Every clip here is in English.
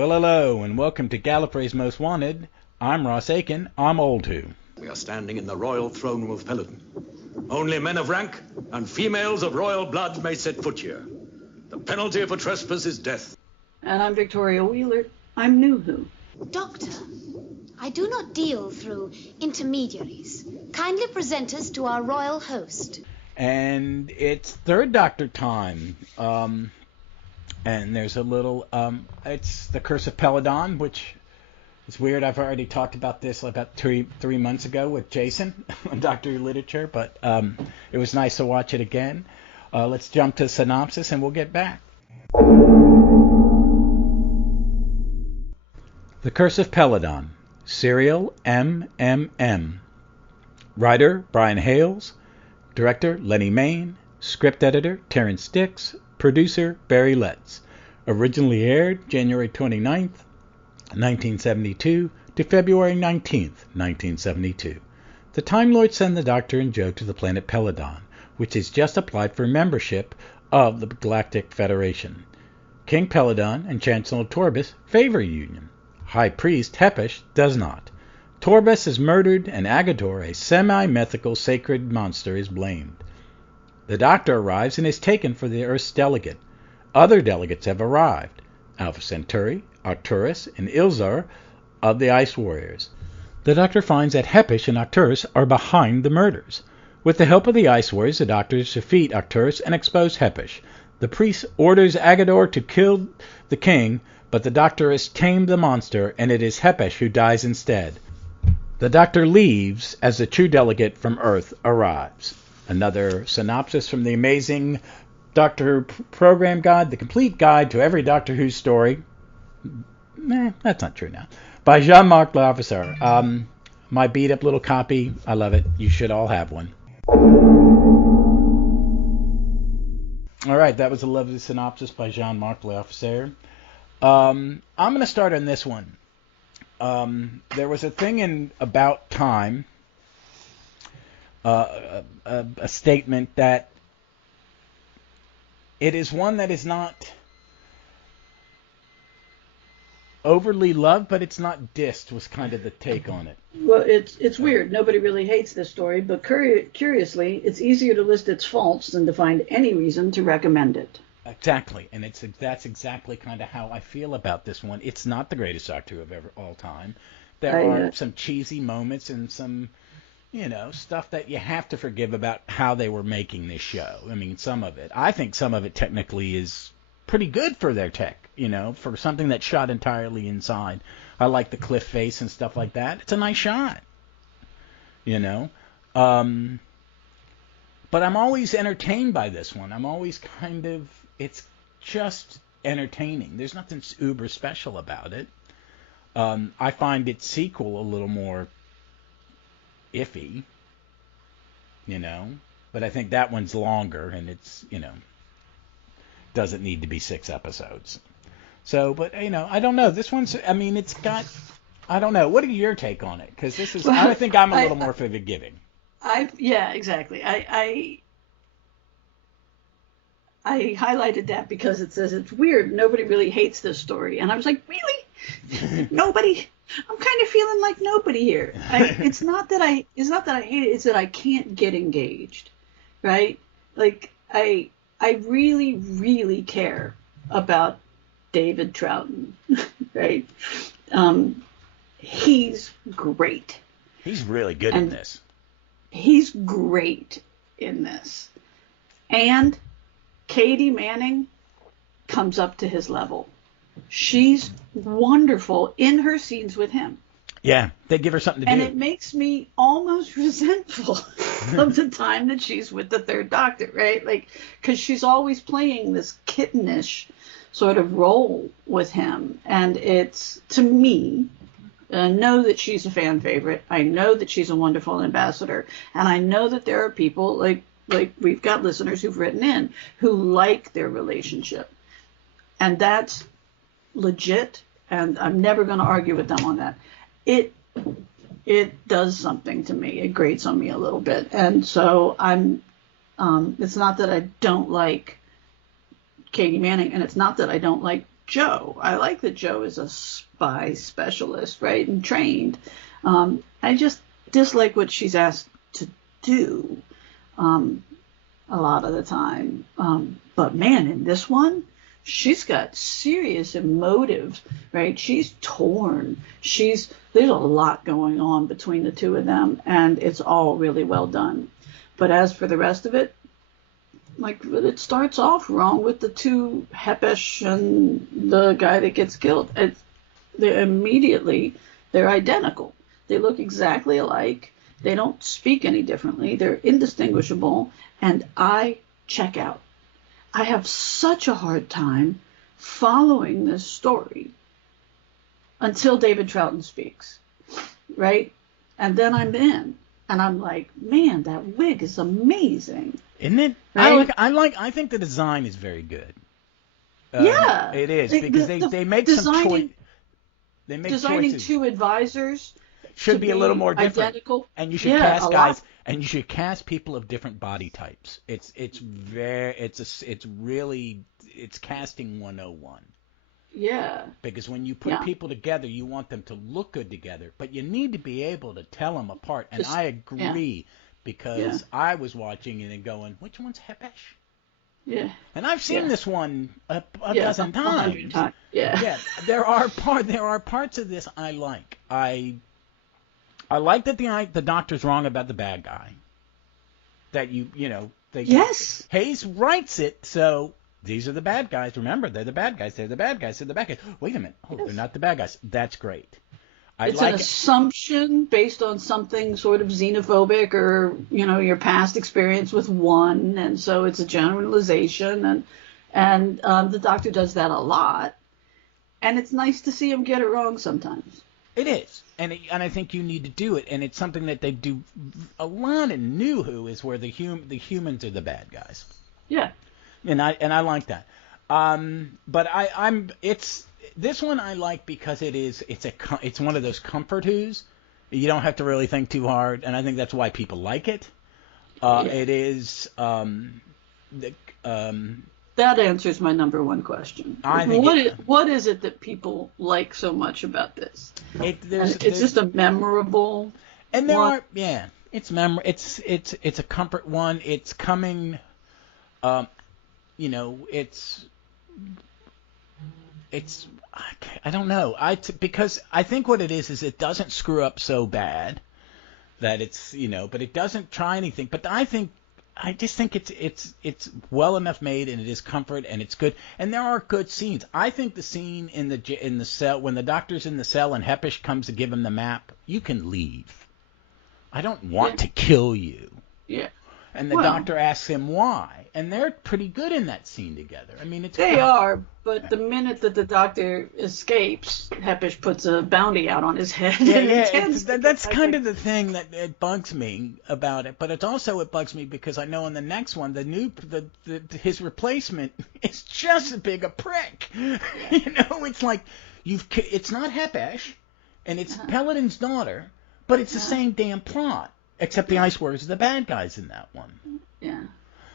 Well, hello, and welcome to Gallifrey's Most Wanted. I'm Ross Aiken. I'm old too. We are standing in the royal throne room of Peladon. Only men of rank and females of royal blood may set foot here. The penalty for trespass is death. And I'm Victoria Wheeler. I'm New Who. Doctor, I do not deal through intermediaries. Kindly present us to our royal host. And it's Third Doctor time. And there's a little, it's the Curse of Peladon, which is weird. I've already talked about this about three months ago with Jason on Doctor Who Literature, but it was nice to watch it again. Let's jump to synopsis and we'll get back. The Curse of Peladon, serial MMM. Writer Brian Hales, director Lenny Mayne, script editor Terrence Dix, producer Barry Letts. Originally aired January 29th, 1972 to February 19th, 1972. The Time Lords send the Doctor and Jo to the planet Peladon, which has just applied for membership of the Galactic Federation. King Peladon and Chancellor Torbus favor union. High Priest Hepesh does not. Torbus is murdered and Agator, a semi-mythical sacred monster, is blamed. The Doctor arrives and is taken for the Earth's delegate. Other delegates have arrived. Alpha Centauri, Arcturus, and Ilzar of the Ice Warriors. The Doctor finds that Hepesh and Arcturus are behind the murders. With the help of the Ice Warriors, the Doctors defeat Arcturus and expose Hepesh. The priest orders Agator to kill the king, but the Doctor has tamed the monster, and it is Hepesh who dies instead. The Doctor leaves as the true delegate from Earth arrives. Another synopsis from the amazing Doctor Who program guide, the complete guide to every Doctor Who story. That's not true now. By Jean-Marc L'Officier. My beat-up little copy. I love it. You should all have one. All right, that was a lovely synopsis by Jean-Marc L'Officier. I'm going to start on this one. There was a thing in About Time, a statement that it is one that is not overly loved, but it's not dissed, was kind of the take on it. Well, it's weird. Nobody really hates this story, but curiously, it's easier to list its faults than to find any reason to recommend it. Exactly, and that's exactly kind of how I feel about this one. It's not the greatest Doctor Who of all time. There are some cheesy moments and some, stuff that you have to forgive about how they were making this show. I mean, some of it. I think some of it technically is pretty good for their tech, for something that's shot entirely inside. I like the cliff face and stuff like that. It's a nice shot, But I'm always entertained by this one. I'm always it's just entertaining. There's nothing uber special about it. I find its sequel a little more iffy, but I think that one's longer and it's, doesn't need to be 6 episodes. So, but, I don't know. This one's, it's got, I don't know. What are your take on it? Because this is, I think I'm a little more forgiving. Yeah, exactly. I highlighted that because it says it's weird. Nobody really hates this story. And I was like, really? Nobody? I'm kind of feeling like nobody here. It's not that I hate it. It's that I can't get engaged, right? Like I really, really care about David Troughton, right? He's great. He's really good in this. He's great in this. And Katie Manning comes up to his level. She's wonderful in her scenes with him. Yeah, they give her something to do. And it makes me almost resentful of the time that she's with the Third Doctor, right? Like, because she's always playing this kittenish sort of role with him. And it's, to me, I know that she's a fan favorite. I know that she's a wonderful ambassador. And I know that there are people, like we've got listeners who've written in, who like their relationship. And that's legit, and I'm never going to argue with them on that. It does something to me. It grates on me a little bit. And so it's not that I don't like Katie Manning, and it's not that I don't like Joe. I like that Joe is a spy specialist, right, and trained. I just dislike what she's asked to do a lot of the time. But man, in this one, she's got serious emotive, right? She's torn. There's a lot going on between the two of them, and it's all really well done. But as for the rest of it, like, it starts off wrong with the two, Hepesh and the guy that gets killed. They're identical. They look exactly alike. They don't speak any differently. They're indistinguishable, and I check out. I have such a hard time following this story until David Troughton speaks, right? And then I'm in, and I'm like, man, that wig is amazing. Isn't it? Right? I think the design is very good. Yeah. It is, because they make some choice. They make designing choices. two advisors Should be a little more different. Identical. And you should cast guys, and you should cast people of different body types. It's casting 101. Yeah. Because when you put people together, you want them to look good together, but you need to be able to tell them apart. And I agree, because I was watching it and going, which one's Hepesh? Yeah. And I've seen this one a dozen times. Yeah. There are parts of this I like. I like that the doctor's wrong about the bad guy. That Yes. Hayes writes it, so these are the bad guys. Remember, they're the bad guys. They're the bad guys. They're the bad guys. Wait a minute. Oh, they're not the bad guys. That's great. It's an assumption based on something sort of xenophobic or, your past experience with one. And so it's a generalization. And the doctor does that a lot. And it's nice to see him get it wrong sometimes. It is. And I think you need to do it. And it's something that they do a lot in New Who, is where the humans are the bad guys. Yeah. And I like that. But this one I like because it's one of those comfort Who's. You don't have to really think too hard, and I think that's why people like it. It is that answers my number one question. What is it that people like so much about this? It's just a memorable. And it's it's a comfort one. It's coming. It's I don't know. Because I think what it is it doesn't screw up so bad that it's, but it doesn't try anything. But I just think it's well enough made, and it is comfort, and it's good, and there are good scenes. I think the scene in the cell, when the doctor's in the cell and Hepesh comes to give him the map, you can leave. I don't want to kill you. Yeah. And the doctor asks him why, and they're pretty good in that scene together. I mean, they are, but the minute that the doctor escapes, Hepesh puts a bounty out on his head. That's kind of the thing that it bugs me about it. But it bugs me because I know in the next one, his replacement is just as big a prick. It's like it's not Hepesh, and it's Peladon's daughter, but it's the same damn plot. Except the Ice Warriors are the bad guys in that one. Yeah.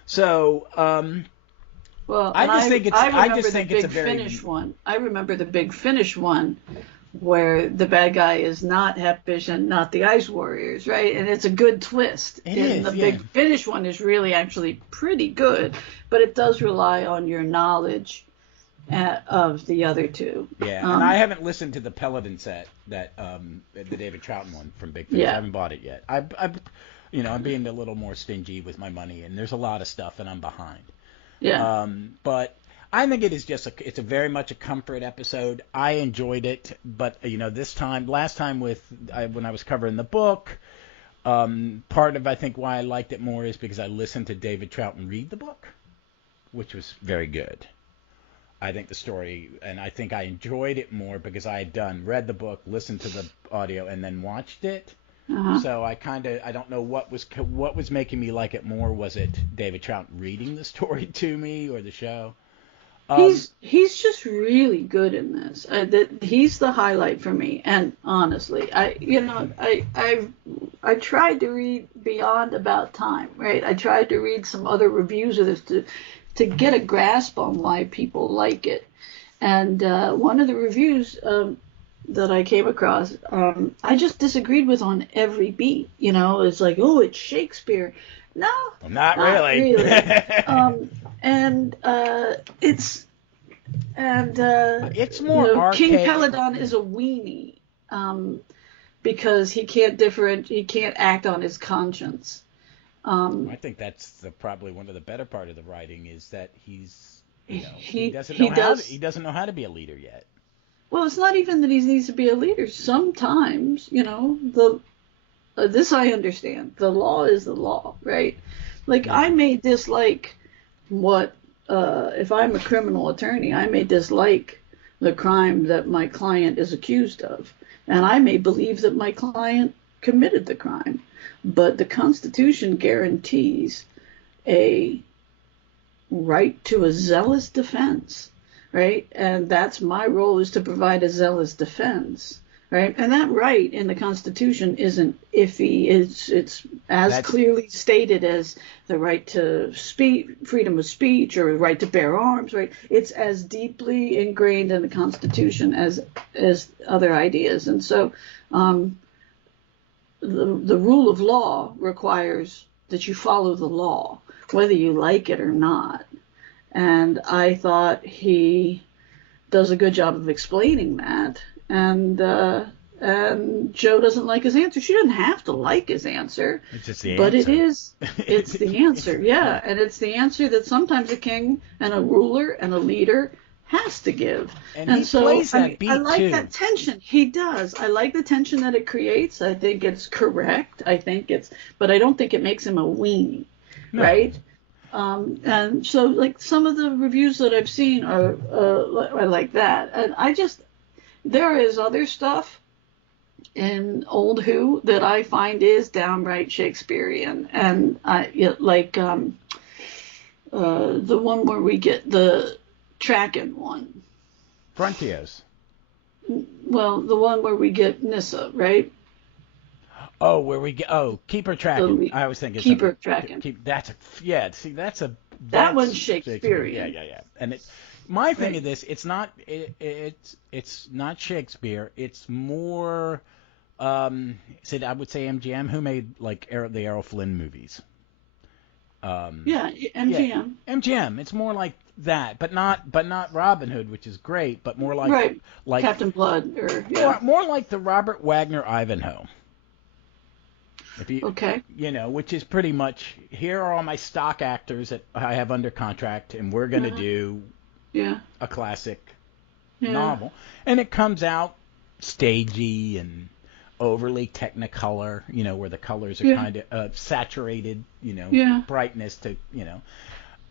So, I just think it's a very finish one. I remember the big finish one, where the bad guy is not Hepesh and not the Ice Warriors, right? And it's a good twist. The big finish one is really actually pretty good, but it does rely on your knowledge of the other two. Yeah, and I haven't listened to the Peladon set, the David Troughton one from Big Finish. I haven't bought it yet. I'm being a little more stingy with my money, and there's a lot of stuff, and I'm behind. Yeah. But I think it is it's a very much a comfort episode. I enjoyed it, but last time when I was covering the book, part of I think why I liked it more is because I listened to David Troughton read the book, which was very good. I think the story, and I think I enjoyed it more because I had read the book, listened to the audio, and then watched it. Uh-huh. So I don't know what was making me like it more. Was it David Troughton reading the story to me, or the show? He's just really good in this. He's the highlight for me. And honestly, I tried to read Beyond About Time, right? I tried to read some other reviews of this to get a grasp on why people like it. And one of the reviews that I came across, I just disagreed with on every beat. You know, it's like, oh, it's Shakespeare. No, well, not really. It's more archaic. King Peladon is a weenie because he can't act on his conscience. I think that's probably one of the better part of the writing is that he doesn't know how to be a leader yet. Well, it's not even that he needs to be a leader. Sometimes, this I understand. The law is the law, right? Like, I may dislike if I'm a criminal attorney, I may dislike the crime that my client is accused of. And I may believe that my client committed the crime. But the Constitution guarantees a right to a zealous defense, right? And that's my role, is to provide a zealous defense, right? And that right in the Constitution isn't iffy. It's as clearly stated as the right to freedom of speech, or the right to bear arms, right? It's as deeply ingrained in the Constitution as other ideas. And so the rule of law requires that you follow the law, whether you like it or not. And I thought he does a good job of explaining that. And Jo doesn't like his answer. She doesn't have to like his answer. It's just the answer. But it's the answer, yeah. And it's the answer that sometimes a king and a ruler and a leader has to give. And he plays that beat, I like too. that tension. He does. I like the tension that it creates. I think it's correct. But I don't think it makes him a weenie, right? And so, like, some of the reviews that I've seen are like that. And there is other stuff in Old Who that I find is downright Shakespearean. And the one where we get the Traken one. Frontiers. Well, the one where we get Nyssa, right? Oh, where we get keep her tracking. I was thinking keep her tracking. That one's Shakespearean. Yeah. And my thing of this, it's not Shakespeare. It's more I would say MGM, who made like the Errol Flynn movies. MGM. Yeah, MGM. It's more like that, but not Robin Hood, which is great, but more like Captain Blood, more like the Robert Wagner Ivanhoe. Which is pretty much, here are all my stock actors that I have under contract, and we're going to do a classic novel. And it comes out stagey and overly technicolor, where the colors are kind of saturated, brightness to,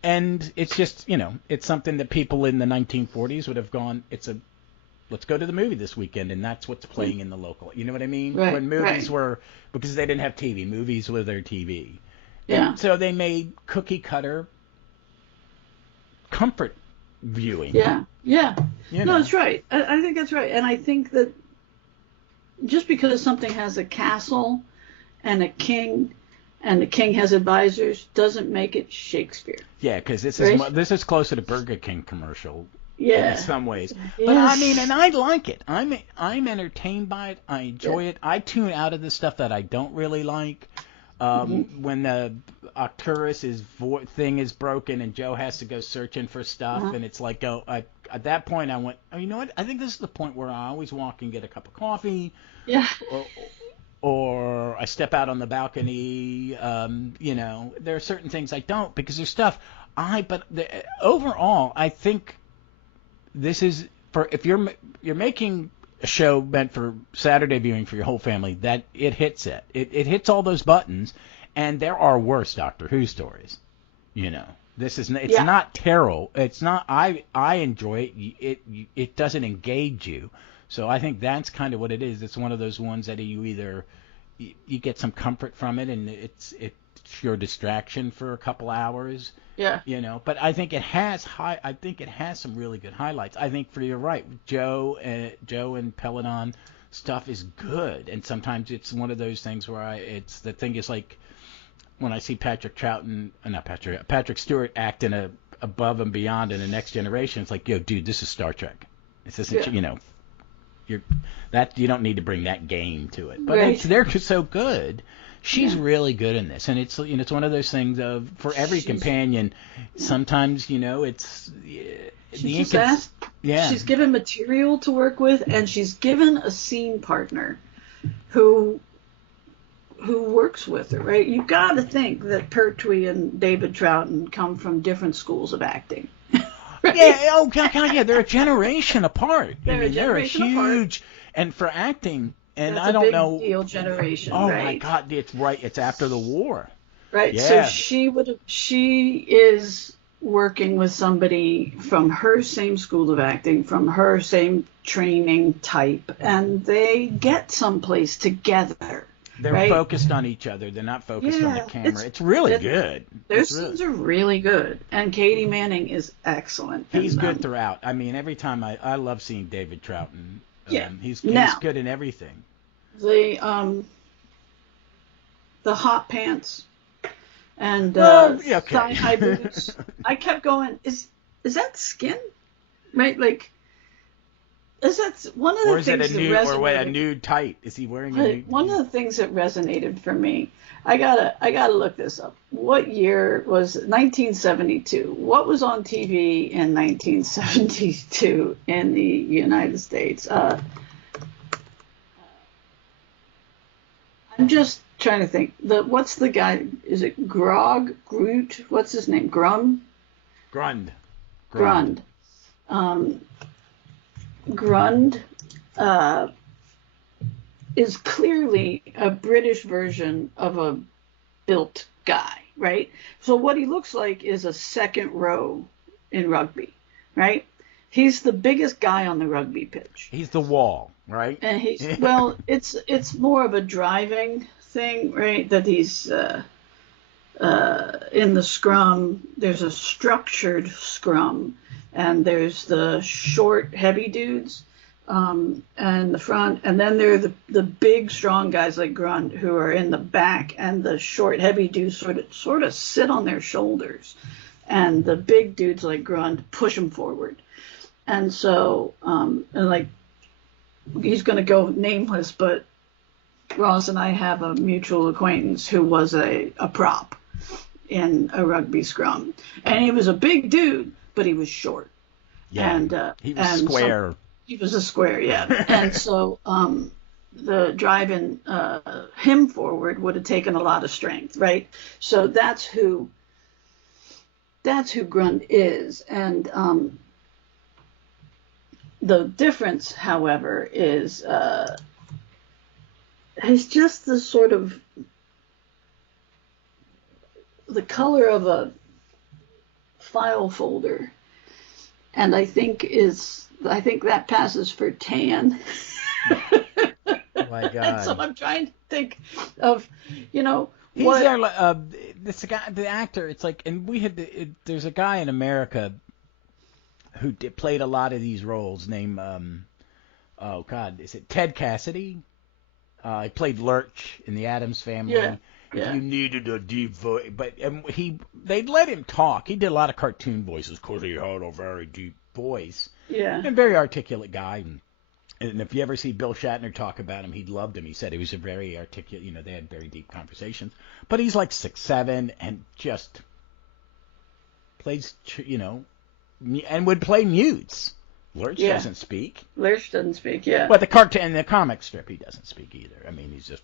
And it's just, it's something that people in the 1940s would have gone, let's go to the movie this weekend, and that's what's playing in the local. You know what I mean? Right, when movies were, because they didn't have TV, movies were their TV. Yeah. And so they made cookie cutter comfort viewing. Yeah. No, that's right. I think that's right. And I think that just because something has a castle and a king, and the king has advisors, doesn't make it Shakespeare. Yeah, because this is closer to Burger King commercial. Yeah. In some ways. Yes. But I mean, and I like it. I'm entertained by it. I enjoy it. I tune out of the stuff that I don't really like. When the Arcturus thing is broken and Jo has to go searching for stuff, and it's like, at that point I went, you know what? I think this is the point where I always walk and get a cup of coffee. Yeah. Or I step out on the balcony. There are certain things I don't, because there's stuff overall, I think this is for, if you're making a show meant for Saturday viewing for your whole family, that it hits it. It hits all those buttons, and there are worse Doctor Who stories. This is not terrible. It's not. I enjoy it. It doesn't engage you. So I think that's kind of what it is. It's one of those ones that you get some comfort from it, and it's your distraction for a couple hours. Yeah. But I think it has some really good highlights. I think you're right. Jo and Peladon stuff is good, and sometimes it's one of those things where the thing is like when I see Patrick Stewart act in a above and beyond in the Next Generation. It's like, yo, dude, this is Star Trek. This isn't, you know, you don't need to bring that game to it. But they're so good. She's really good in this, and it's, you know, it's one of those things of, for every companion, sometimes, you know, it's she's given material to work with, and she's given a scene partner who works with her, right? You've got to think that Pertwee and David Troughton come from different schools of acting. Right? Yeah, oh god, yeah, they're a generation apart. They're a huge, and for acting, and that's I don't know. a big deal generation. Oh right? my god, it's right. It's after the war. Right. Yeah. So she is working with somebody from her same school of acting, from her same training type, and they get someplace together. They're focused on each other. They're not focused on the camera. It's really good. Their scenes are really good, and Katie Manning is excellent. He's good throughout. I mean, every time I love seeing David Troughton. He's good in everything. The hot pants and thigh-high boots. I kept going. Is that skin? Right, like. Is that one of the things that resonated? Or a nude tight? Is he wearing a nude? One of the things that resonated for me, I gotta look this up. What year was 1972? What was on TV in 1972 in the United States? I'm just trying to think. What's the guy? Is it Grog? Groot? What's his name? Grund. Grund is clearly a British version of a built guy, right? So what he looks like is a second row in rugby, right? He's the biggest guy on the rugby pitch. He's the wall, right? And it's more of a driving thing, right? That he's in the scrum. There's a structured scrum. And there's the short, heavy dudes, and the front, and then there are the big, strong guys like Grund who are in the back, and the short, heavy dudes sort of sit on their shoulders, and the big dudes like Grund push them forward, and so and like he's going to go nameless, but Ross and I have a mutual acquaintance who was a prop in a rugby scrum, and he was a big dude. But he was short. Yeah, and he was square. He was a square, yeah. And so the driving him forward would have taken a lot of strength, right? So that's who Grund is. And the difference, however, is he's just the sort of the color of a file folder, and I think that passes for tan. Oh my God! And so I'm trying to think of, you know, he's this guy, the actor. It's like, and there's a guy in America who played a lot of these roles. Named is it Ted Cassidy? He played Lurch in the Addams Family. Yeah. If you needed a deep voice, but they'd let him talk. He did a lot of cartoon voices because he had a very deep voice. Yeah. And very articulate guy. And if you ever see Bill Shatner talk about him, he loved him. He said he was a very articulate, you know, they had very deep conversations. But he's like 6'7" and just plays, you know, and would play mutes. Lurch doesn't speak. Lurch doesn't speak, yeah. But the comic strip, he doesn't speak either. I mean, he's just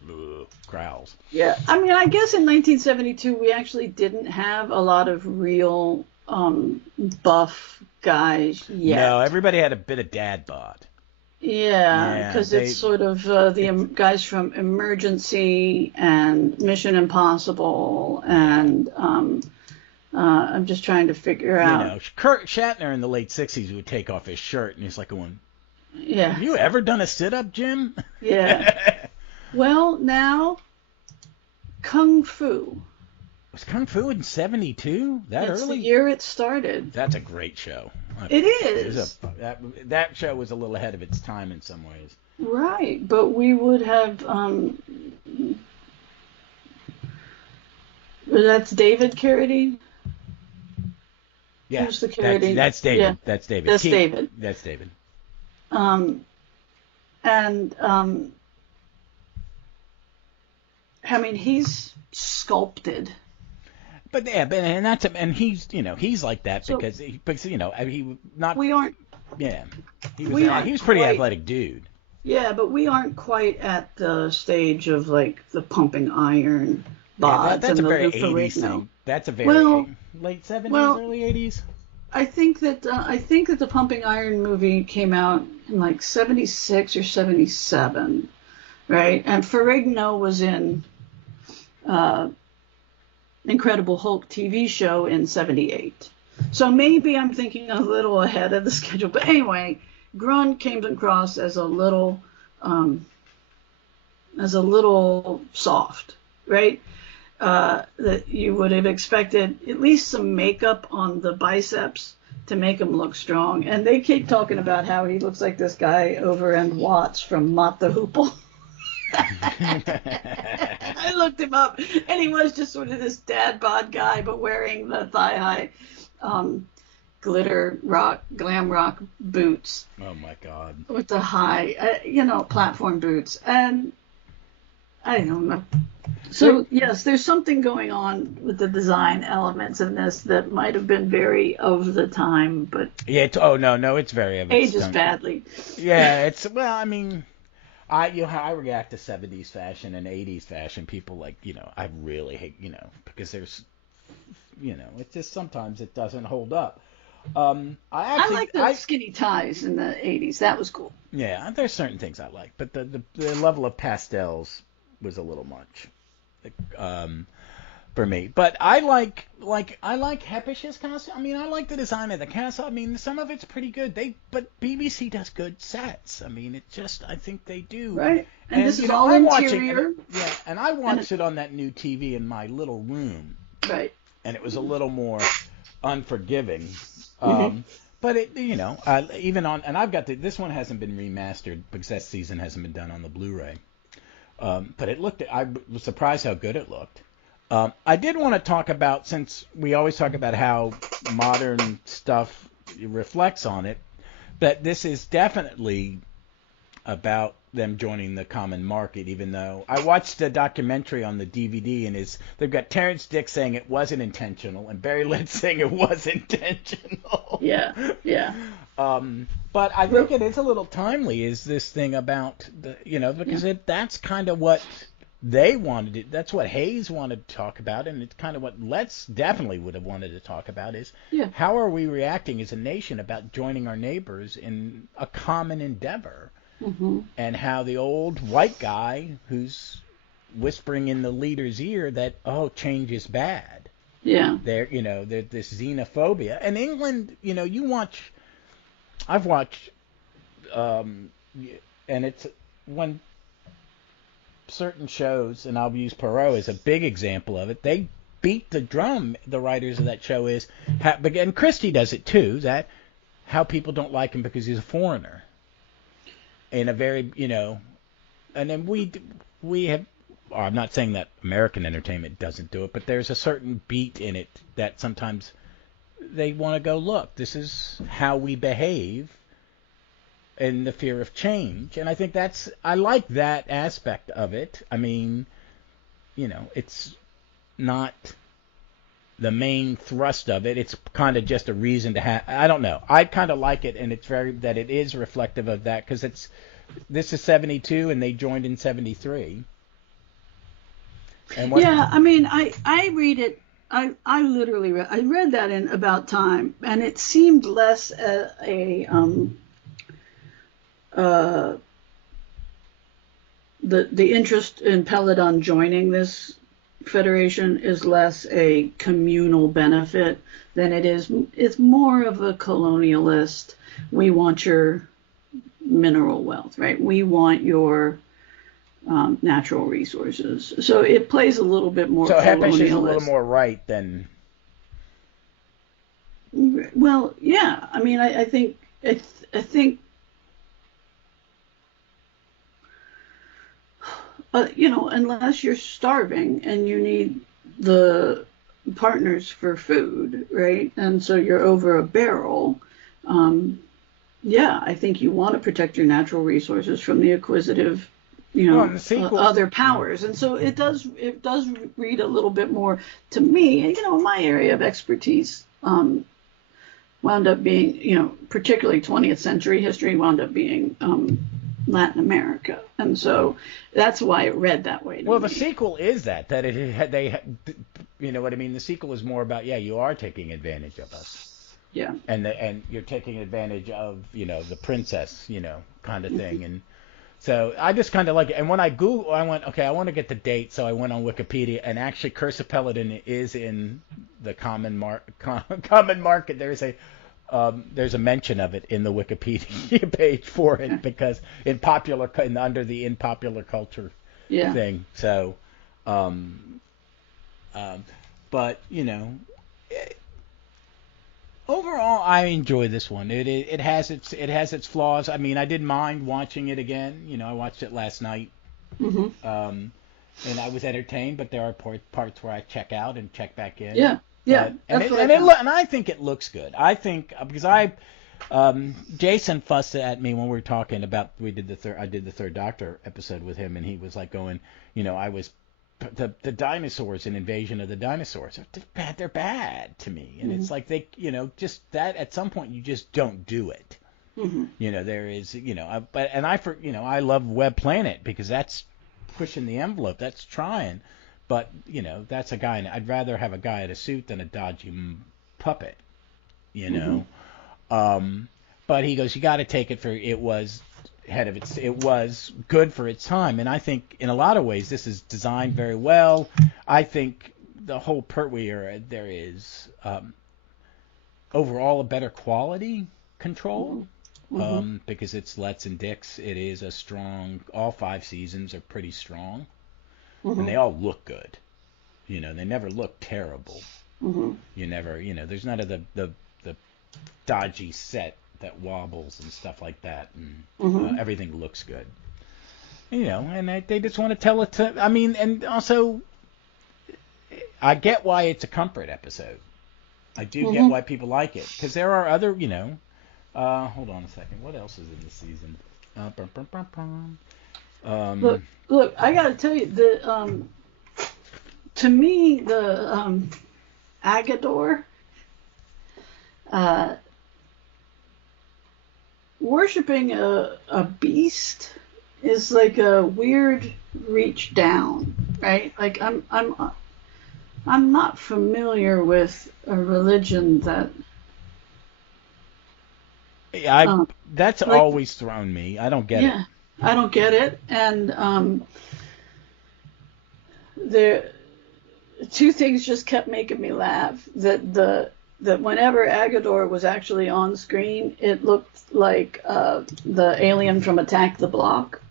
growls. Yeah. I mean, I guess in 1972, we actually didn't have a lot of real buff guys yet. No, everybody had a bit of dad bod. Yeah, because it's sort of the guys from Emergency and Mission Impossible, and I'm just trying to figure out. You know, Kurt Shatner in the late 60s would take off his shirt, and he's like going, yeah. Have you ever done a sit-up, Jim? Yeah. Well, now, Kung Fu. Was Kung Fu in 72? That It's early? The year it started. That's a great show. It is. That show was a little ahead of its time in some ways. Right, but we would have... that's David Carradine? Yeah, Who's the Carradine? that's David. Yeah. That's David. That's David. That's David. And I mean, he's sculpted. But yeah, and he's he's like that because he not. We aren't. Yeah, he was pretty athletic dude. Yeah, but we aren't quite at the stage of like the pumping iron bods that's and a very the 80s Ferrigno. thing. That's a very late 70s, early 80s. I think that the Pumping Iron movie came out in like 76 or 77, right? And Ferrigno was in Incredible Hulk TV show in 78. So maybe I'm thinking a little ahead of the schedule. But anyway, Grun came across as a little soft, right? That you would have expected at least some makeup on the biceps to make him look strong. And they keep talking about how he looks like this guy over in Watts from Mott the Hoople. I looked him up, and he was just sort of this dad bod guy, but wearing the thigh-high glam rock boots. Oh, my God. With the high, platform boots. And I don't know. So, yes, there's something going on with the design elements in this that might have been very of the time, but... Yeah, it's very of its ages time. badly. Yeah, I mean, I react to 70s fashion and 80s fashion. People I really hate, because there's, it's just sometimes it doesn't hold up. I like the skinny ties in the 80s. That was cool. Yeah, there's certain things I like, but the level of pastels was a little much for me. But I like Hepesh's costume. I mean, I like the design of the castle. I mean, some of it's pretty good. But BBC does good sets. I mean, I think they do. Right. And this is all interior. And I watched it on that new TV in my little room. Right. And it was a little more unforgiving. Mm-hmm. But even on, and I've got this one hasn't been remastered because that season hasn't been done on the Blu-ray. But I was surprised how good it looked. I did want to talk about, since we always talk about how modern stuff reflects on it, that this is definitely about them joining the common market, even though I watched a documentary on the DVD and they've got Terrence Dicks saying it wasn't intentional and Barry Letts saying it was intentional. Yeah. But I think it is a little timely, is this thing about because that's kind of what they wanted it. That's what Hayes wanted to talk about, and it's kind of what Letts definitely would have wanted to talk about is how are we reacting as a nation about joining our neighbors in a common endeavor. Mm-hmm. And how the old white guy who's whispering in the leader's ear that, change is bad. Yeah. There's this xenophobia. And England, I've watched, and it's when certain shows, and I'll use Poirot as a big example of it, they beat the drum, the writers of that show and Christie does it too, that how people don't like him because he's a foreigner. In a very, and then we have, I'm not saying that American entertainment doesn't do it, but there's a certain beat in it that sometimes they want to go, look, this is how we behave in the fear of change. And I think I like that aspect of it. I mean, it's not the main thrust of it. It's kind of just a reason to have. I don't know. I kind of like it, and it's that it is reflective of that because this is 72 and they joined in 73. And I mean, I read it. I literally read that in About Time, and it seemed less the interest in Peladon joining this Federation is less a communal benefit than it's more of a colonialist. We want your mineral wealth, right? We want your natural resources. So it plays a little bit more colonialist. So Hepesh is a little more right than... Well, yeah. I mean, I think unless you're starving and you need the partners for food, right? And so you're over a barrel. Yeah, I think you want to protect your natural resources from the acquisitive, other powers. And so it does read a little bit more to me, my area of expertise wound up being, particularly 20th century history wound up being Latin America. And so that's why it read that way to me. The sequel is that you know what I mean? The sequel is more about, you are taking advantage of us. Yeah. And you're taking advantage of, the princess, kind of thing. And so I just kind of like it. And when I Googled, I went, okay, I want to get the date. So I went on Wikipedia, and actually Curse of Peladon is in the common market. There's a mention of it in the Wikipedia page for it, because under the in popular culture thing. So, but overall, I enjoy this one. It has its flaws. I mean, I didn't mind watching it again. I watched it last night, and I was entertained. But there are parts where I check out and check back in. Yeah. And I think it looks good. I think because Jason fussed at me when we were talking about I did the Third Doctor episode with him, and he was like going, I was the dinosaurs in Invasion of the Dinosaurs. They're bad to me, and it's like they, just that at some point you just don't do it. There is, I love Web Planet because that's pushing the envelope, that's trying. But, that's a guy, and I'd rather have a guy in a suit than a dodgy puppet, But he goes, you got to take it for it was good for its time. And I think in a lot of ways this is designed very well. I think the whole there is overall a better quality control because it's Letts and Dicks. It is a strong, all 5 seasons are pretty strong. And they all look good. They never look terrible. You never, there's none of the dodgy set that wobbles and stuff like that. And everything looks good. And they just want to tell it to, and also, I get why it's a comfort episode. I do get why people like it. Because there are other, hold on a second. What else is in this season? Look, I gotta tell you, to me, the Agador, worshipping a beast is like a weird reach down, right? Like I'm not familiar with a religion that. That's always thrown me. I don't get it. I don't get it, and there, 2 things just kept making me laugh. That whenever Agador was actually on screen, it looked like the alien from Attack the Block.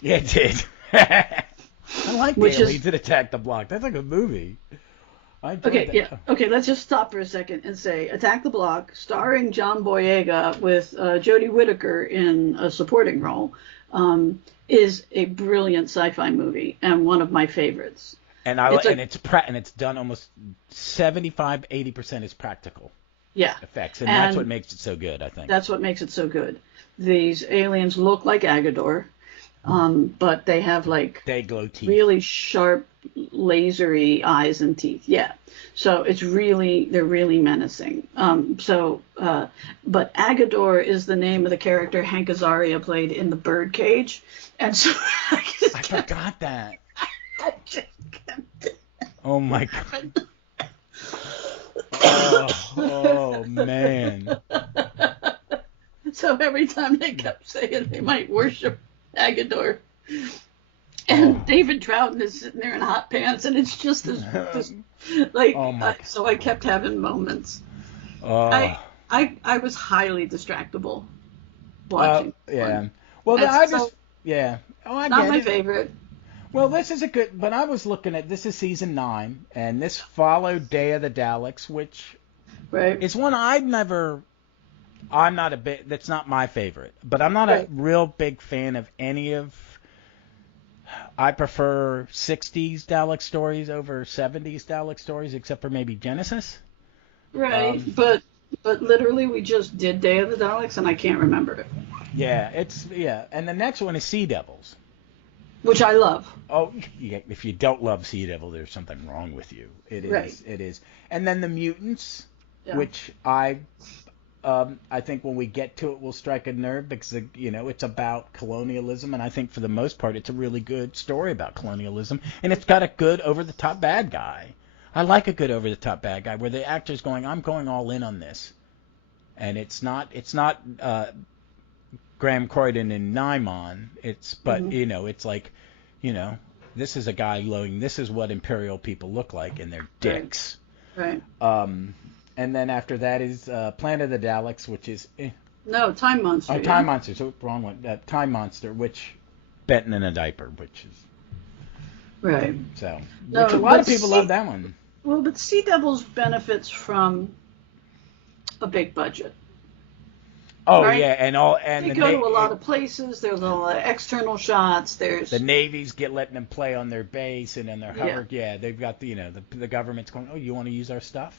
Yeah, it did. I like the aliens that Attack the Block. That's like a movie. Okay, let's just stop for a second and say Attack the Block, starring John Boyega with Jodie Whittaker in a supporting role, is a brilliant sci-fi movie and one of my favorites. And it's done almost 75-80% is practical. Effects, and that's what makes it so good, I think. That's what makes it so good. These aliens look like Agador, but they have they glow teeth. Really sharp, lasery eyes and teeth. Yeah. So they're really menacing. But Agador is the name of the character Hank Azaria played in The Birdcage, and so I forgot that. Oh my God. Oh man. So every time they kept saying they might worship Agador, and David Troughton is sitting there in hot pants, and it's just this so I kept having moments. I was highly distractible watching. Well, I get not my favorite. Well, this is but I was looking at, this is season 9, and this followed Day of the Daleks, which is one that's not my favorite, but I'm not a real big fan of any of I prefer 60s Dalek stories over 70s Dalek stories, except for maybe Genesis. Right, but literally we just did Day of the Daleks, and I can't remember it. Yeah, and the next one is Sea Devils. Which I love. Oh, if you don't love Sea Devil, there's something wrong with you. It is. Right. It is. And then the Mutants, Yeah. which I think when we get to it, we'll strike a nerve because it's about colonialism, and I think for the most part, it's a really good story about colonialism, and it's got a good over-the-top bad guy. I like a good over-the-top bad guy where the actor's going, I'm going all in on this, and it's not Graham Croydon and Nymon. It's like, this is a guy going, this is what Imperial people look like, and they're dicks. Right. And then after that is Planet of the Daleks, which is... No, Time Monster. Oh, Time Monster. So wrong one. Time Monster, which... Benton in a Diaper, which is... Right. So, No, which a lot of people love that one. Well, but Sea Devils benefits from a big budget. Oh, right? yeah, and they go to a lot of places. There's a lot of external shots. There's the Navy's letting them play on their base and in their hover. Yeah, they've got the government's going, oh, you want to use our stuff?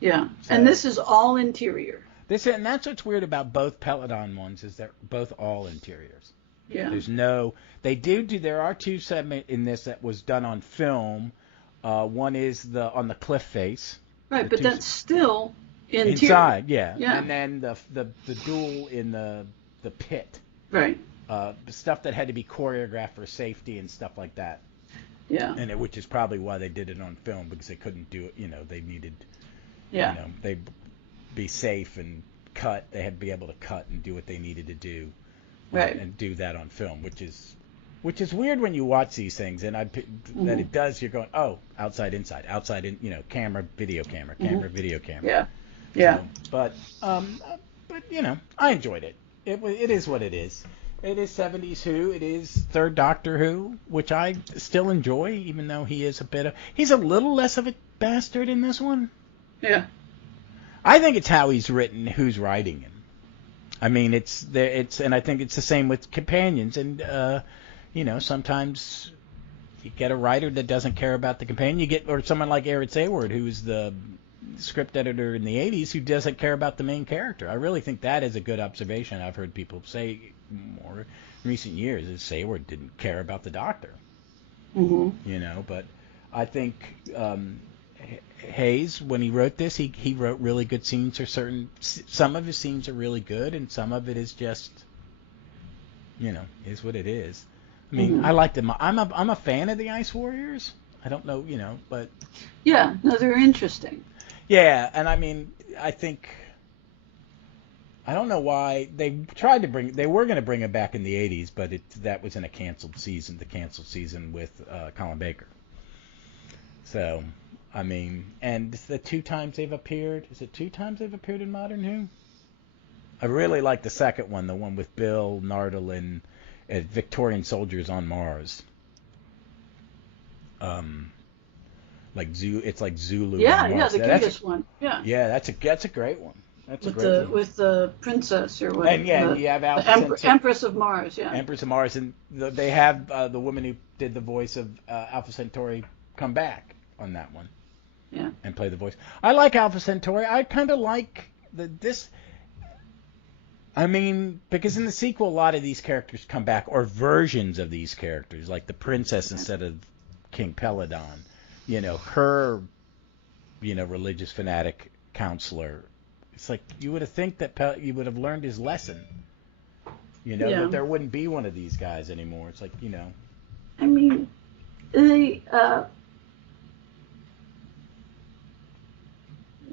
Yeah, so, and this is all interior. And that's what's weird about both Peladon ones is they're both all interiors. Yeah. There's no. They do. There are two segments in this that was done on film. One is on the cliff face. Right, but that's still interior. Inside, yeah. Yeah. And then the duel in the pit. Right. Stuff that had to be choreographed for safety and stuff like that. Yeah. And which is probably why they did it on film, because they couldn't do it. They needed. Yeah. They be safe and cut. They had to be able to cut and do what they needed to do. Right. And do that on film, which is weird when you watch these things, and that it does. You're going, oh, outside, inside, outside, in, camera, video camera, video camera. Yeah. Yeah. So, but I enjoyed it. It is what it is. It is 70s Who. It is Third Doctor Who, which I still enjoy, even though he's a little less of a bastard in this one. Yeah. I think it's how he's written, who's writing him. I mean, and I think it's the same with companions. And, sometimes you get a writer that doesn't care about the companion. Or someone like Eric Sayward, who's the script editor in the 80s, who doesn't care about the main character. I really think that is a good observation. I've heard people say more in recent years is Sayward didn't care about the Doctor. Mm-hmm. But I think Hayes, when he wrote this, he wrote really good scenes for some of his scenes are really good, and some of it is just, is what it is. I mean, I like them. I'm a fan of the Ice Warriors. I don't know, but... Yeah, no, they're interesting. Yeah, and I mean, I think... I don't know why they were going to bring it back in the 80s, but that was in the canceled season with Colin Baker. So... I mean, and the two times they've appeared, is it two times they've appeared in Modern Who? I really like the second one, the one with Bill, Nardole, and Victorian soldiers on Mars. It's like Zulu. Yeah, on Mars. the cutest one. Yeah. Yeah, that's a great one. That's with a great one. With the princess or what? And you have Alpha Empress of Mars. Yeah. Empress of Mars, and they have the woman who did the voice of Alpha Centauri come back on that one. Yeah. And play the voice. I like Alpha Centauri. I kind of like this. I mean, because in the sequel, a lot of these characters come back, or versions of these characters, like the princess instead of King Peladon. Her, religious fanatic counselor. It's like you would have think that you would have learned his lesson. That there wouldn't be one of these guys anymore. It's like, I mean, they.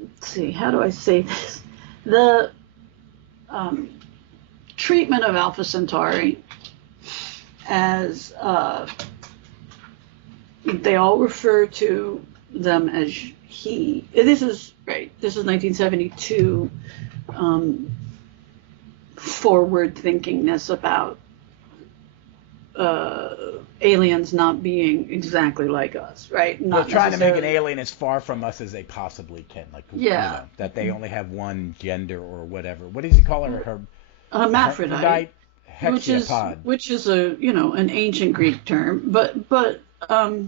Let's see, how do I say this? The treatment of Alpha Centauri as they all refer to them as he. This is 1972 forward thinkingness about aliens not being exactly like us, right? They're trying to make an alien as far from us as they possibly can. Like, that they only have one gender or whatever. What does he call her? Hermaphrodite. Hexapod. which is a an ancient Greek term, but I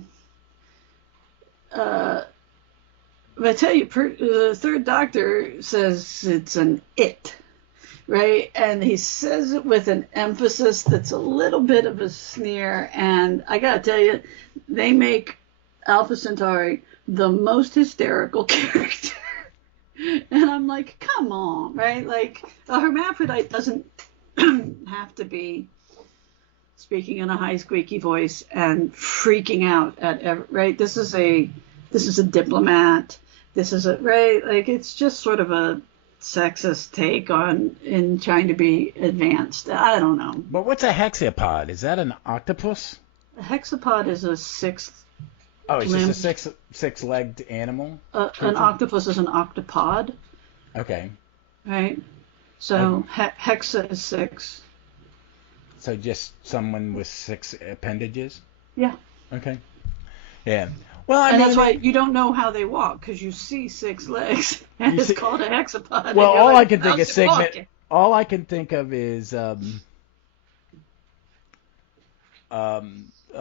tell you, the Third Doctor says it's an it, right? And he says it with an emphasis that's a little bit of a sneer. And I gotta tell you, they make Alpha Centauri the most hysterical character. And I'm like, come on, right? Like, a hermaphrodite doesn't have to be speaking in a high squeaky voice and freaking out right? This is a diplomat. This is right? Like, it's just sort of a sexist take in trying to be advanced. I don't know. But what's a hexapod? Is that an octopus? A hexapod is a sixth. Oh, it's just a six-legged animal? An octopus is an octopod. Okay. Right? So hexa is 6. So just someone with 6 appendages? Yeah. Okay. Yeah. Well, and that's why you don't know how they walk, because you see 6 legs, and it's called a hexapod. Well, all I can think is Sigmund. All I can think of is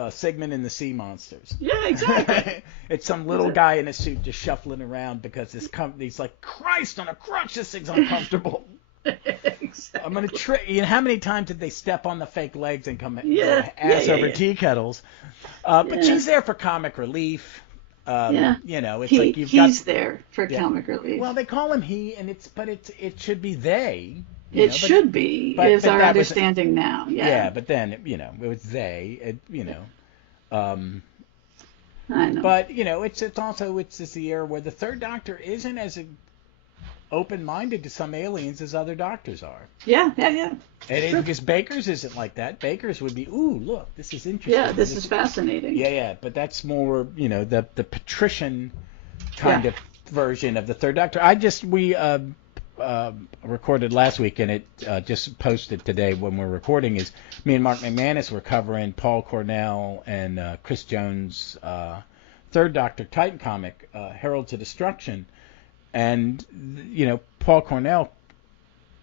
Sigmund and the Sea Monsters. Yeah, exactly. It's some little guy in a suit just shuffling around because he's like, Christ on a crutch, this thing's uncomfortable. Exactly. I'm gonna how many times did they step on the fake legs and come ass over tea kettles? But she's there for comic relief. It's he's there for comic relief. Well, they call him he, and it should be they. Should be is our understanding now. Yeah. Yeah, but then it was they. I know. But it's also this year where the Third Doctor isn't as open-minded to some aliens as other doctors are. Yeah. And because Baker's isn't like that. Baker's would be, ooh, look, this is interesting. Yeah, this is fascinating. Yeah, but that's more, the patrician kind of version of the Third Doctor. We recorded last week, and it just posted today when we're recording, is me and Mark McManus were covering Paul Cornell and Chris Jones' Third Doctor Titan comic, Heralds of Destruction. And, Paul Cornell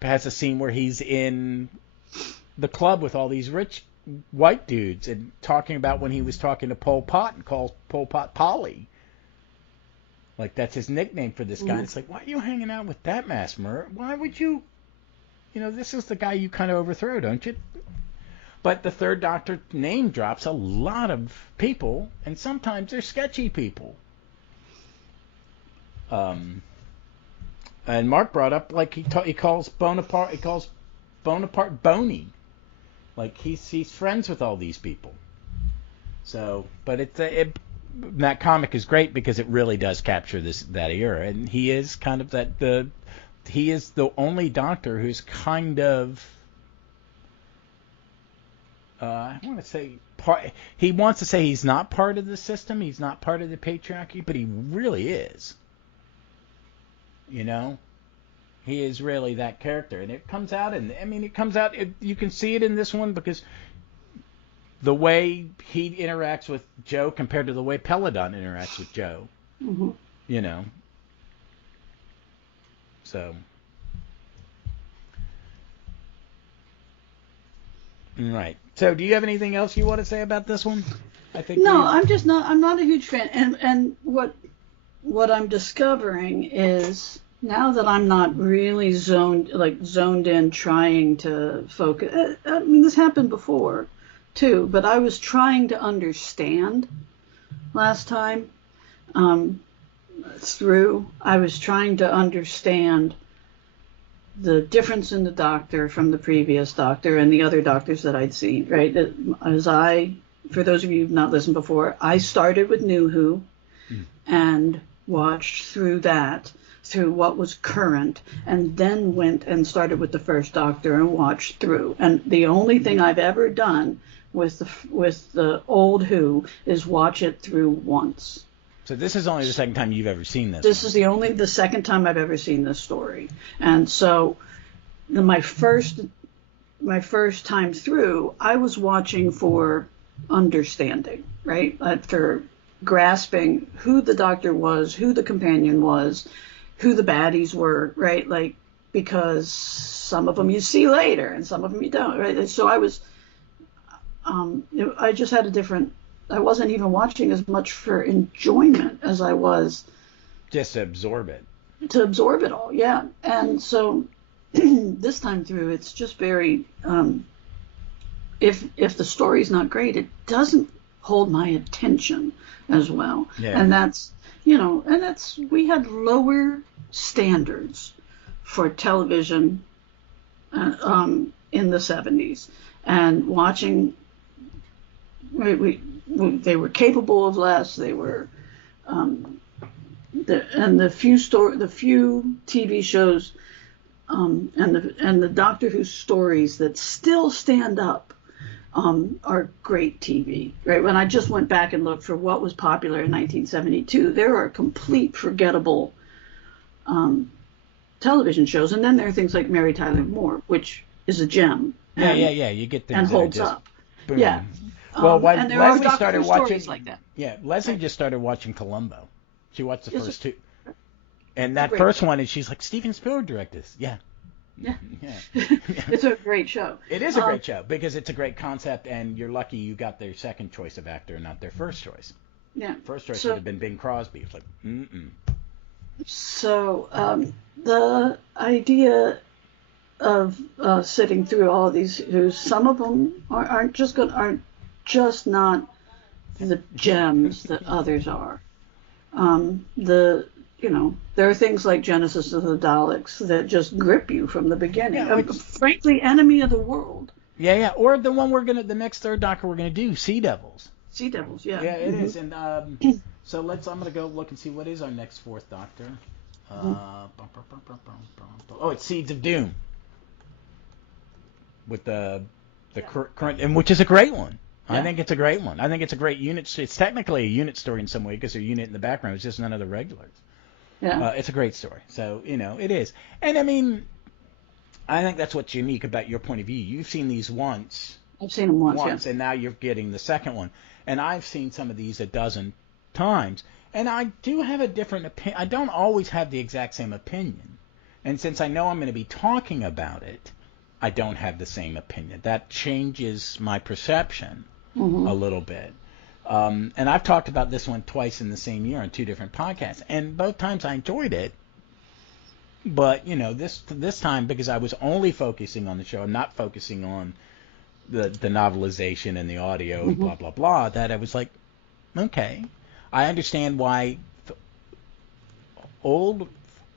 has a scene where he's in the club with all these rich white dudes and talking about when he was talking to Pol Pot and calls Pol Pot Polly. Like, that's his nickname for this guy. And it's like, why are you hanging out with that mass murderer? Why would you... this is the guy you kind of overthrow, don't you? But the Third Doctor name drops a lot of people, and sometimes they're sketchy people. And Mark brought up, like, he calls Bonaparte Boney. Like, he's friends with all these people. So, but that comic is great because it really does capture that era, and he is kind of he is the only Doctor who's kind of I want to say he wants to say he's not part of the system, he's not part of the patriarchy, but he really is. He is really that character, and it comes out, you can see it in this one because the way he interacts with Joe compared to the way Peladon interacts with Joe. Mm-hmm. So. Right. So, do you have anything else you want to say about this one? I'm not a huge fan, and what I'm discovering is, now that I'm not really zoned in trying to focus. This happened before too, but I was trying to understand last time through. I was trying to understand the difference in the Doctor from the previous Doctor and the other Doctors that I'd seen, right? For those of you who've not listened before, I started with New Who and watched through what was current, and then went and started with the first Doctor and watched through. And the only thing I've ever done with the old Who is watch it through once. So this is only the second time you've ever seen this. This is the second time I've ever seen this story. And so my first time through, I was watching for understanding, right? For grasping who the Doctor was, who the companion was, who the baddies were, right? Like, because some of them you see later and some of them you don't, right? So I just had a different, I wasn't even watching as much for enjoyment as I was just to absorb it. To absorb it all, yeah. And so this time through, it's just very, if the story's not great, it doesn't hold my attention as well. Yeah. And that's, we had lower standards for television in the 70s. And watching, they were capable of less. They were, the few TV shows and the Doctor Who stories that still stand up are great TV, right? When I just went back and looked for what was popular in 1972, there are complete forgettable television shows, and then there are things like Mary Tyler Moore, which is a gem. Yeah. You get things and that holds just, up. Boom. Yeah. Well, and there are Leslie Doctor started Who watching stories like that. Yeah, Leslie just started watching Columbo. She watched the first two, and that great first one, and she's like, Steven Spielberg directed this. Yeah. Yeah. Yeah. It's a great show. It is a great show because it's a great concept, and you're lucky you got their second choice of actor, not their first choice. Yeah. First choice would have been Bing Crosby. It's like, So the idea of sitting through all of these, who some of them aren't just not the gems that others are. There are things like Genesis of the Daleks that just grip you from the beginning. Yeah, frankly, Enemy of the World. Yeah. Or the one the next Third Doctor we're gonna do, Sea Devils. Sea Devils, yeah. Yeah, it is. And so I'm gonna go look and see what is our next fourth Doctor. Oh, it's Seeds of Doom. With the current, and which is a great one. Yeah. I think it's a great one. I think it's a great unit. It's technically a unit story in some way because there's a unit in the background. It's just none of the regulars. Yeah. It's a great story. So, it is. And I mean, I think that's what's unique about your point of view. You've seen these once. I've seen them once, yeah. And now you're getting the second one. And I've seen some of these a dozen times. And I do have a different opinion. I don't always have the exact same opinion. And since I know I'm going to be talking about it, I don't have the same opinion. That changes my perception a little bit. And I've talked about this one twice in the same year on two different podcasts, and both times I enjoyed it. But this time, because I was only focusing on the show, I'm not focusing on the novelization and the audio and blah blah blah. That I was like, okay, I understand why old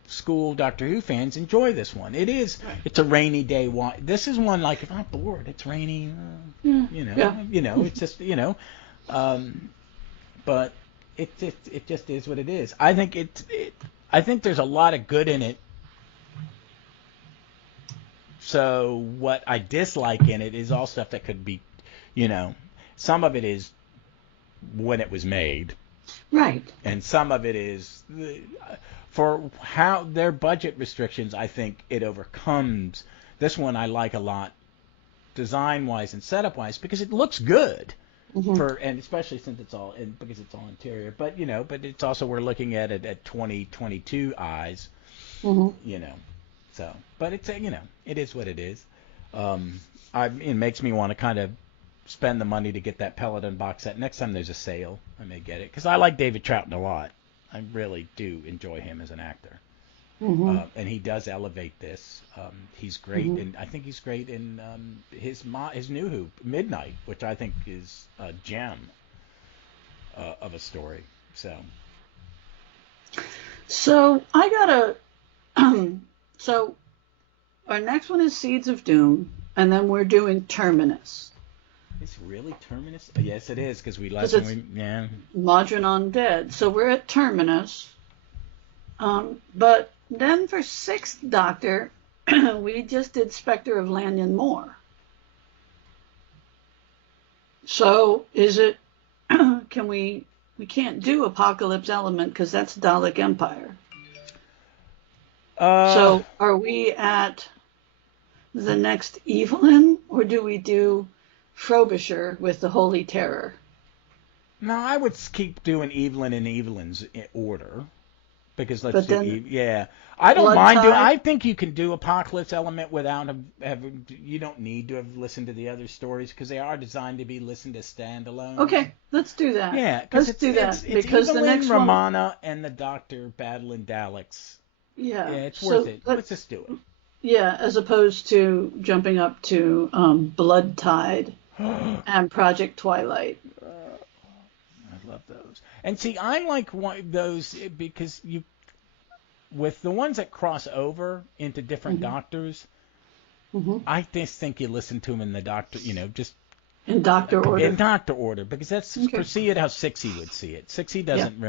school Doctor Who fans enjoy this one. It's a rainy day one. This is one like if I'm bored, it's rainy. It's just but it just is what it is. I think there's a lot of good in it. So what I dislike in it is all stuff that could be, some of it is when it was made. Right. And some of it is for how their budget restrictions. I think it overcomes. This one I like a lot, design-wise and setup-wise, because it looks good. And especially since because it's all interior, but it's also we're looking at it at 2022 eyes, So, but it's it is what it is. It makes me want to kind of spend the money to get that Peladon box set. Next time there's a sale, I may get it because I like David Troughton a lot. I really do enjoy him as an actor, and he does elevate this. He's great, and I think he's great in his new Who Midnight, which I think is a gem of a story. So I gotta. So our next one is Seeds of Doom, and then we're doing Terminus. It's really Terminus? Yes, it is, because Modron Undead. So we're at Terminus. But then for Sixth Doctor, we just did Spectre of Lanyon Moor. So is it, we can't do Apocalypse Element because that's Dalek Empire. So are we at the next Evelyn, or do we do Frobisher with the Holy Terror? No, I would keep doing Evelyn in Evelyn's order. Because But then I don't Blood mind doing. Tide? I think you can do Apocalypse Element without having. You don't need to have listened to the other stories because they are designed to be listened to standalone. Okay, let's do that. Yeah, because let's do that it's because the Evelyn, next Romana, and the Doctor battling Daleks. Yeah, It's worth it. Let's just do it. Yeah, as opposed to jumping up to Blood Tide and Project Twilight. I love those. And see, I like those because with the ones that cross over into different doctors, I just think you listen to them in the Doctor, just in Doctor order. In Doctor order, because that's see it how Sixie would see it. Sixie doesn't,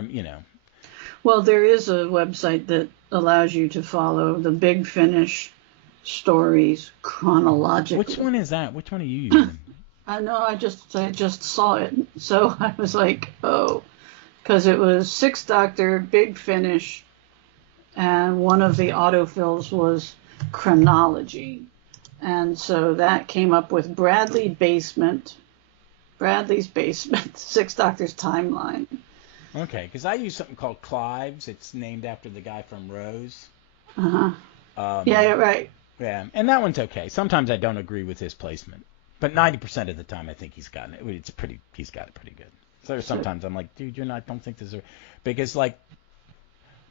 Well, there is a website that allows you to follow the Big Finish stories chronologically. Which one is that? Which one are you using? I know. I just saw it, so I was like, oh, because it was Sixth Doctor, Big Finish, and one of the autofills was chronology, and so that came up with Bradley's Basement, Sixth Doctor's timeline. Okay, because I use something called Clive's. It's named after the guy from Rose. Yeah, right. Yeah, and that one's okay. Sometimes I don't agree with his placement, but 90% of the time I think he's gotten it. He's got it pretty good. So sometimes I'm like, dude, don't think this is because like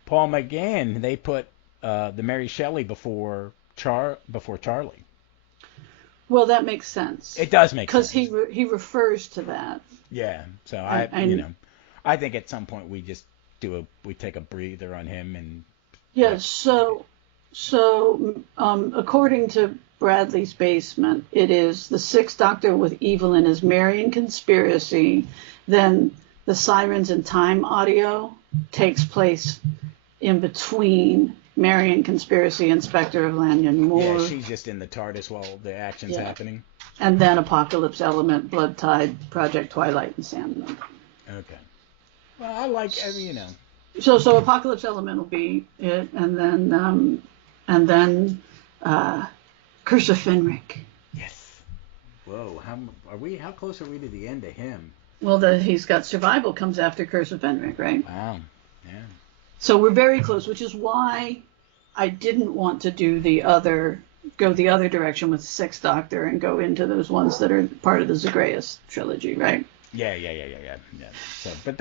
Paul McGann, they put the Mary Shelley before Charlie. Well, that makes sense. It does make sense because he refers to that. Yeah, so I think at some point we just we take a breather on him and. Yeah, So, according to Bradley's Basement, it is the Sixth Doctor with Evelyn as Marian Conspiracy. Then the Sirens in Time audio takes place in between Marian Conspiracy and Spectre of Lanyon Moore. Yeah, she's just in the TARDIS while the action's happening. And then Apocalypse Element, Blood Tide, Project Twilight, and Sandman. Okay. Well, I like, So Apocalypse Element will be it, and then Curse of Fenric. Yes. Whoa, how close are we to the end of him? Well, he's got Survival comes after Curse of Fenric, right? Wow. Yeah. So we're very close, which is why I didn't want to go the other direction with Sixth Doctor and go into those ones that are part of the Zagreus trilogy, right? Yeah. So, but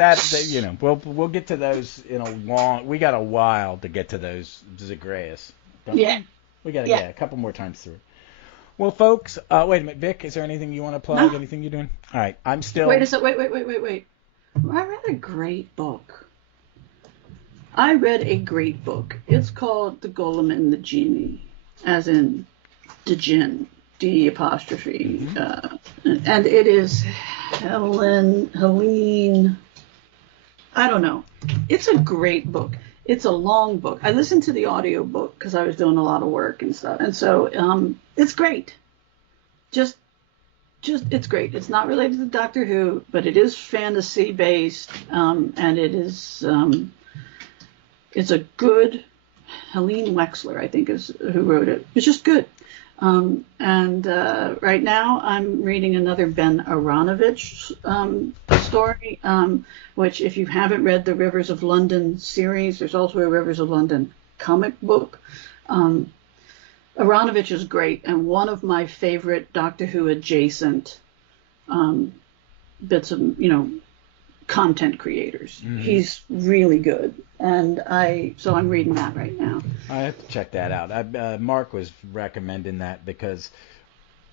we'll get to those in a long. We got a while to get to those Zagreus. We got to get a couple more times through. Well, folks, wait a minute, Vic. Is there anything you want to plug? No. Anything you're doing? All right, I'm still. Wait a second. Wait. I read a great book. It's called The Golem and the Jinni, as in the Jinn. D apostrophe, and it is Helene. I don't know. It's a great book. It's a long book. I listened to the audio book because I was doing a lot of work and stuff, and so it's great. Just it's great. It's not related to Doctor Who, but it is fantasy based, and it is it's a good. Helene Wexler, I think, is who wrote it. It's just good. And right now I'm reading another Ben Aronovich story, which if you haven't read the Rivers of London series, there's also a Rivers of London comic book. Aronovich is great, and one of my favorite Doctor Who adjacent bits of, content creators. Mm-hmm. He's really good, and so I'm reading that right now. I have to check that out. Mark was recommending that because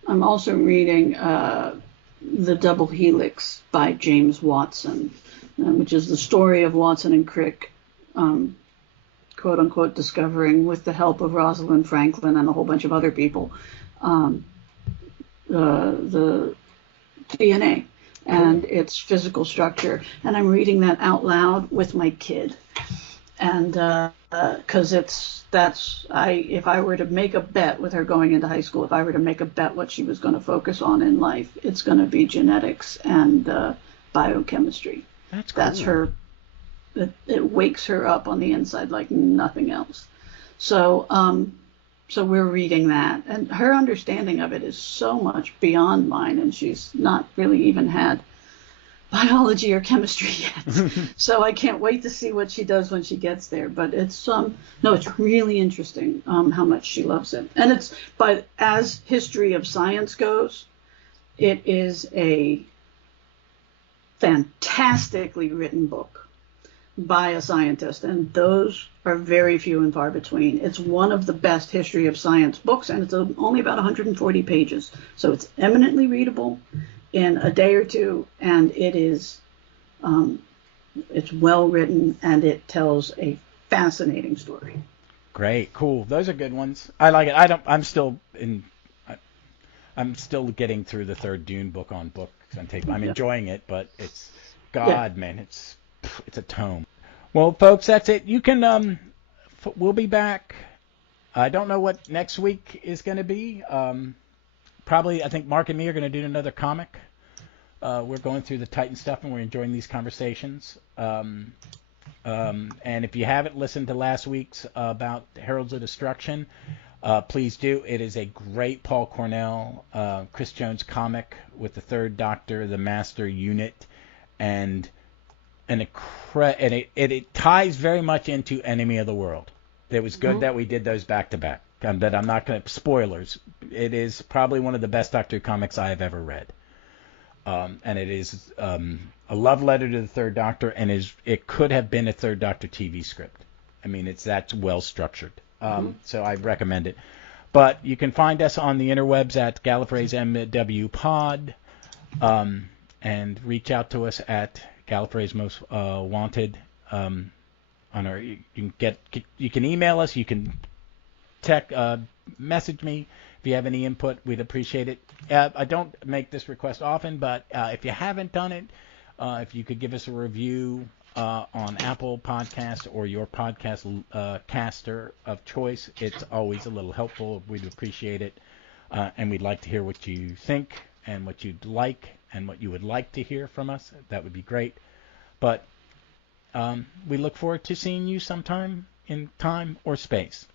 I'm also reading the Double Helix by James Watson, which is the story of Watson and Crick, quote unquote, discovering with the help of Rosalind Franklin and a whole bunch of other people the DNA and its physical structure, and I'm reading that out loud with my kid, and because if I were to make a bet with her going into high school, if I were to make a bet what she was going to focus on in life, it's going to be genetics and biochemistry. That's cool. That's her. It wakes her up on the inside like nothing else. So we're reading that, and her understanding of it is so much beyond mine, and she's not really even had biology or chemistry yet. So I can't wait to see what she does when she gets there. But it's it's really interesting how much she loves it. And but as history of science goes, it is a fantastically written book by a scientist, and those are very few and far between. It's one of the best history of science books, and it's only about 140 pages, so it's eminently readable in a day or two, and it's well written, and it tells a fascinating story. Great, cool. Those are good ones. I like it. I'm still getting through the third Dune book on books and tape. I'm enjoying it, but it's man, it's a tome. Well, folks, that's it. You can we'll be back. I don't know what next week is going to be. Probably, I think Mark and me are going to do another comic. We're going through the Titan stuff, and we're enjoying these conversations. And if you haven't listened to last week's about Heralds of Destruction, please do. It is a great Paul Cornell, Chris Jones comic with the Third Doctor, the Master Unit, and it ties very much into Enemy of the World. It was good that we did those back to back. But I'm not going to spoilers. It is probably one of the best Doctor Who comics I have ever read, and it is a love letter to the Third Doctor, and it could have been a Third Doctor TV script. I mean, that's well structured. So I recommend it. But you can find us on the interwebs at Gallifrey's MW Pod, and reach out to us at Gallifrey's Most Wanted. On our, you can email us. You can message me if you have any input. We'd appreciate it. I don't make this request often, but if you haven't done it, if you could give us a review on Apple Podcasts or your podcast caster of choice, it's always a little helpful. We'd appreciate it, and we'd like to hear what you think and what you'd like and what you would like to hear from us. That would be great. But we look forward to seeing you sometime in time or space.